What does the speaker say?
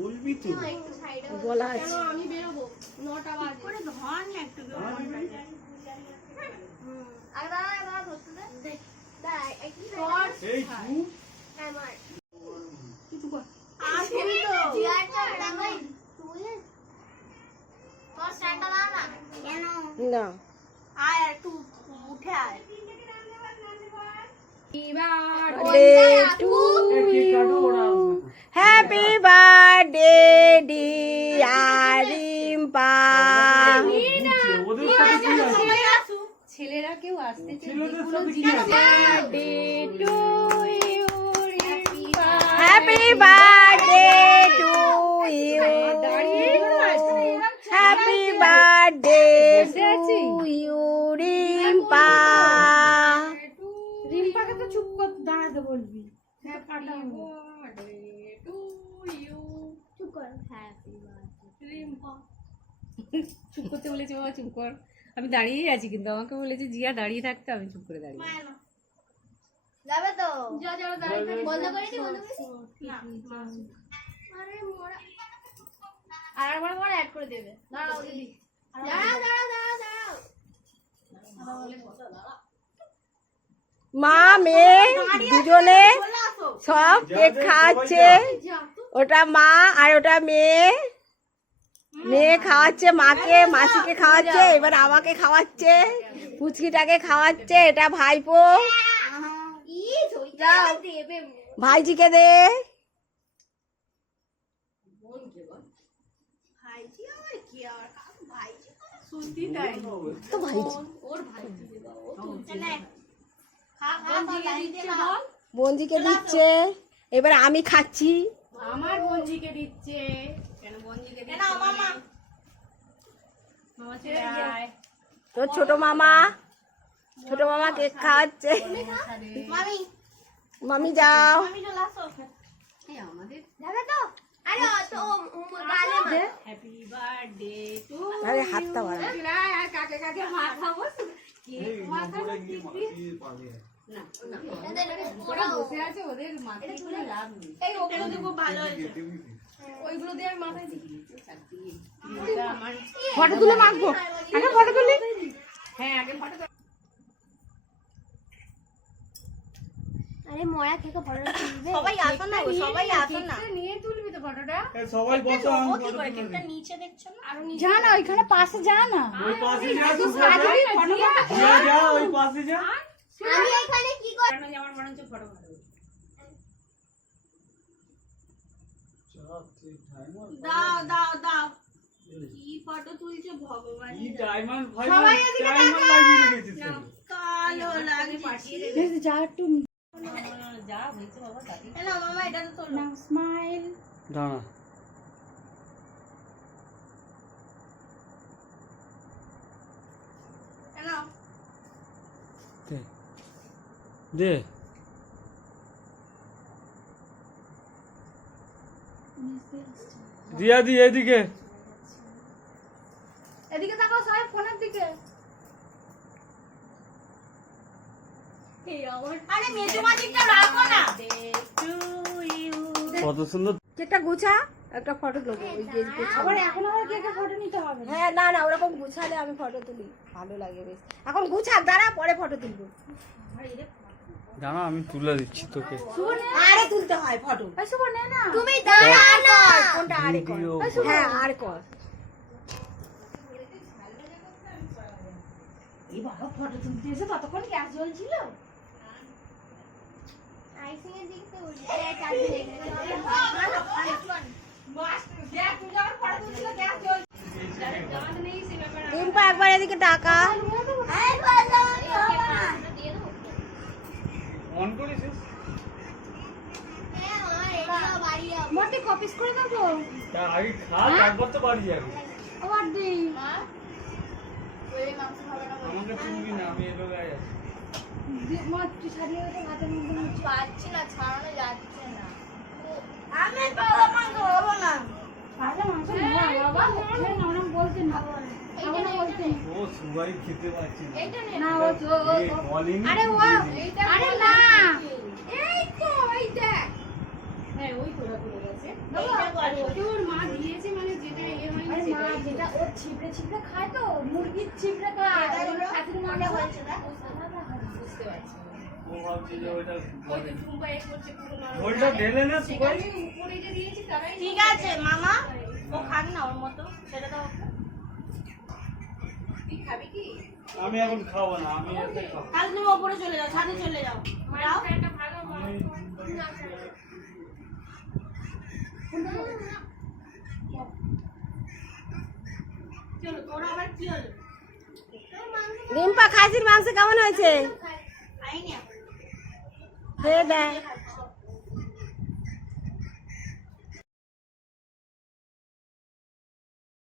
বলবি তো বলা আছে আমি বেরোবো 9টা বাজে করে ধর না একটু আর দাঁড়া ধরতে দে দাঁড়া একটু এই চুপ হ্যাঁ মার কিছু কর আর তুমি তো জিয়াটা দাঁড়াই তুই তো স্ট্যান্ডটা দাও না কেন না আয় একটু উঠে আয় হ্যাপি বার্থডে ডিয়ার রিম্পা। ছেলেরা কেউ আসতে happy birthday to you, happy birthday to you Rimpa. রিম্পাকে তো চুপ করে দাঁড়াতে বলবি। চুপ করতে বলেছে বাবা চুপ কর, আমি দাঁড়িয়ে আছি কিন্তু আমাকে বলেছে জিয়া দাঁড়িয়ে থাকতে, আমি চুপ করে দাঁড়িয়ে যাবে তো বন্ধ করে দি বন্ধ করে আরে মোরা আর একবার মোরা অ্যাড করে দেবে দাঁড়াও দিদি দাঁড়াও মা মেয়ে দুজনে সব কেক খাওয়াচ্ছে, ওটা মা আর ওটা মেয়ে। মেয়ে খাওয়াচ্ছে মাকে, মাসিকে খাওয়াচ্ছে, এবার আমাকে খাওয়াচ্ছে, পুচকিটাকে খাওয়াচ্ছে, এটা ভাইপো। ভাইজিকে দে। তো ভাইজি বঞ্জিকে দিচ্ছে, এবার আমি খাচ্ছি। আমার বঞ্জিকে দিচ্ছে কেন? বঞ্জিকে দিচ্ছে মামা চলে আয়। তোর ছোট মামা কেক খাওয়াচ্ছে। মামি যাও। আমাদের যাবে তো আরে তো গালে মা হ্যাপি বার্থডে টু আরে হাতটা বাড়া। আর কাকে কাকে ভাত খাবো কি মাথা না ওরা বসে আছে, ওদের মাথায় কোনো লাভ নেই। এই ওগুলো দেখো ভালো হয়েছে ওইগুলো দিয়ে আমি মাথায় দিই ফটো তুলে মাখবো, আগে ফটো তুলি। হ্যাঁ আগে ফটো। আরে মোরা থেকে ফটো তুলবে সবাই আসো না নিয়ে তুলবি তো ফটোটা সবাই বসো, আমি ও কি করে কেকটা নিচে দেখছো না আর নিচে যা না ওইখানে পাশে যা না, ওই পাশে যা, যা ওই পাশে যা। আমি এখানে কি করি আমার মনে হচ্ছে ফটো ভালো। দাও কি ফটো তুলছে ভগবান এই ডায়মন্ড ভাই, সবাই এদিকে ডায়মন্ড তাকাও। লাগিয়ে রেখেছিস। কালো লাগে পাঠিয়ে যা একটু যা হয়েছে বাবা দাদি না মামা এটা তো তোল না স্মাইল। দাঁড়া না দে দিয়া দি এদিকে। এদিকে তাকাও সবাই ফোনের দিকে আরে মেজো মাটিটা রাখো না কত সুন্দর কেকটা গুছা, একটা ফটো দেবো। আবার এখন আবার কেকে ফটো নিতে হবে হ্যাঁ না ওরকম গুছালে আমি ফটো তুলি, ভালো লাগে বেশ। এখন গুছাক, দাঁড়া পরে ফটো তুলবো। জানা আমি তুলে দিচ্ছি তোকে। আরে তুলতে হয় ফটো। শুভ নে না তুমি দাঁড়া না, কোনটা আরে কর। হ্যাঁ আর কর। এই বাবা ফটো তুলতে এসে ততক্ষণ গ্যাস জ্বলছিল আইসিং এর দিকে উঠে চাবি লেগে রিম্পা একবার এদিকে টাকা। অন করেছিস? মোটে কপিস করে দেবো তা আগে খা, তারপর তো বাড়ি যাবি। আবার দিই আমাকে চিনবি না, আমি এলো গায়ে আছি। পাচ্ছি না ছাড়ানো যাচ্ছে না আমি পালা মাংস হবো না পালা মাংস না বাবা বলতে না খাবো না। এইটা না, ওইটা না। ও সুগারি খেতে পারছি না। এইটা নে। না, ও এই বলিনি আরে ও এইটা আরে বল না এই তো ওই দেখ হ্যাঁ ওই তোরা করে গেছে এইটা বল। ওকে ওর মা দিয়েছে মানে যেটা ইয়ে হয়নি আরে মা সেটাই যেটা ও ছিপড়ে ছিপড়ে খায় তো মুরগির ছিপড়ে খায় এটা ওগুলো হলো খাসির মনে মাংস হয়েছে না? বুঝতে পারছি ও ভাবছি যে ওইটা ওই তো ঝুম্পা এ করছে পুরো নরম। ওইটা ঢেলে না সুগারি। সেখানে উপরে যে দিয়েছি তারাই ঠিক আছে মামা, ও খাক না ওর মতো, ছেড়ে দাও ওকে। তুই খাবি কি আমি এখন খাবো না, আমি এতে খাবো। কাল তুমি ওপরে চলে যাও, ছাদে চলে যাও। যাও। একটা ভালো চলো, তোরা আবার কি হলো? রিম্পা খাসির মাংস কেমন হয়েছে খাইনি এখন। খেয়ে দেখ